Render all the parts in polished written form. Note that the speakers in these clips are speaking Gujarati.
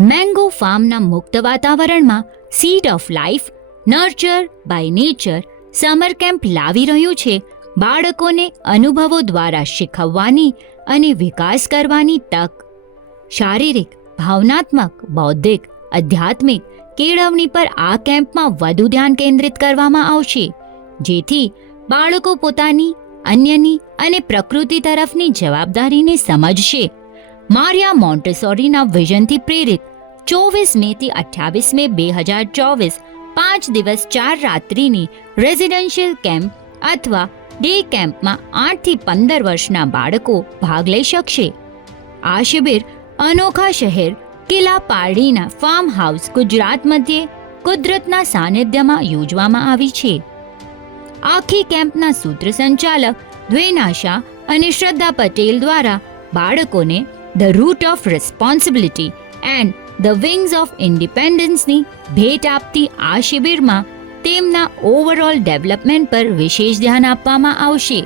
મેંગો ફાર્મના મુક્ત વાતાવરણમાં seed of life nurture by nature summer camp લાવી રહ્યું છે બાળકોને અનુભવો દ્વારા શીખવવાની અને વિકાસ કરવાની તક. શારીરિક, ભાવનાત્મક, બૌદ્ધિક, આધ્યાત્મિક કેળવણી પર આ કેમ્પમાં વધુ ધ્યાન કેન્દ્રિત કરવામાં આવશે, જેથી બાળકો પોતાની, અન્યની અને પ્રકૃતિ તરફની જવાબદારીને સમજશે. મારિયા મોન્ટેસોરીના વિઝનથી પ્રેરિત 24 મે થી 28 મે 2024 5 દિવસ 4 રાત્રિની રેઝિડેન્શિયલ કેમ્પ અથવા ડે કેમ્પમાં 8 થી 15 વર્ષના બાળકો ભાગ લઈ શકશે. આ શિબિર અનોખા શહેર કિલા પારડીના ફાર્મ હાઉસ ગુજરાત મધ્યે કુદરતના સાનિધ્યમાં યોજવામાં આવી છે. આખી કેમ્પના સૂત્ર સંચાલક દ્વેના શાહ અને શ્રદ્ધા પટેલ દ્વારા બાળકોને the root of responsibility and the wings of ઇન્ડિપેન્ડન્સની ભેટ આપતી આ શિબિરમાં તેમના ઓવરઓલ ડેવલપમેન્ટ પર વિશેષ ધ્યાન આપવામાં આવશે.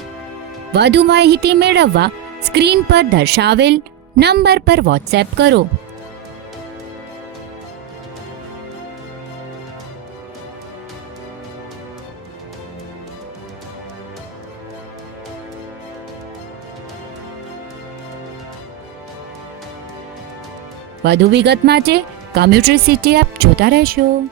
વધુ માહિતી મેળવવા સ્ક્રીન પર દર્શાવેલ નંબર પર વોટ્સએપ કરો. વધુ વિગત માટે કમ્યુટર સિટી એપ જોતા રહેશો.